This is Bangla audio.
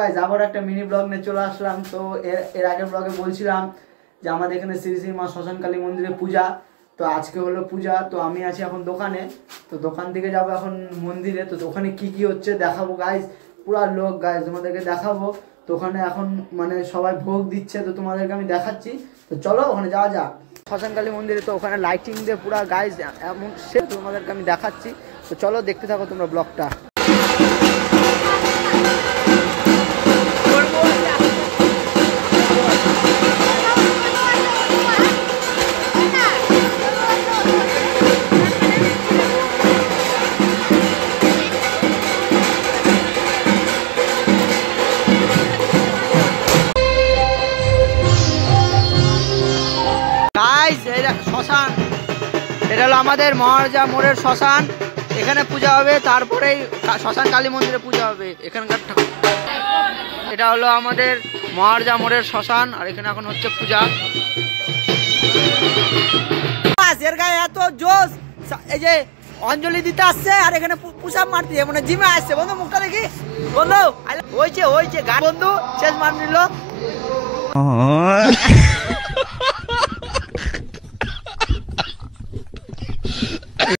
গাইস আবার একটা মিনি ব্লগ নিয়ে চলে আসলাম। তো এর আগের ব্লগে বলছিলাম যে আমাদের এখানে শ্রী শ্রী মা শ্মশান কালী মন্দিরে পূজা। তো আজকে হলো পূজা, তো আমি আছি এখন দোকানে। তো দোকান থেকে যাবো এখন মন্দিরে। তো ওখানে কি কি হচ্ছে দেখাবো গাইস, পুরা লোক গাইস তোমাদেরকে দেখাবো। তো ওখানে এখন মানে সবাই ভোগ দিচ্ছে, তো তোমাদেরকে আমি দেখাচ্ছি। তো চলো ওখানে যাওয়া যাক শ্মশান কালী মন্দিরে। তো ওখানে লাইটিং দিয়ে পুরা গাইস এমন সে তোমাদেরকে আমি দেখাচ্ছি। তো চলো দেখতে থাকো তোমরা ব্লগটা। শ্মশান, এটা হলো আমাদের মহারাজা মোড়ের শ্মশান। এখানে পূজা হবে, তারপরেই শ্মশান কালী মন্দিরে পূজা হবে এখানকার। এটা হলো আমাদের মহারাজা মোড়ের শ্মশান, আর এখানে এখন হচ্ছে পূজা। এর গায়ে এত জোশ, এই যে অঞ্জলি দিতে আসছে আর এখানে পুষাপ মারতে মানে জিমে আসছে। বন্ধু মুখটা দেখি, বন্ধু হয়েছে গান। বন্ধু শেষ মান নিল।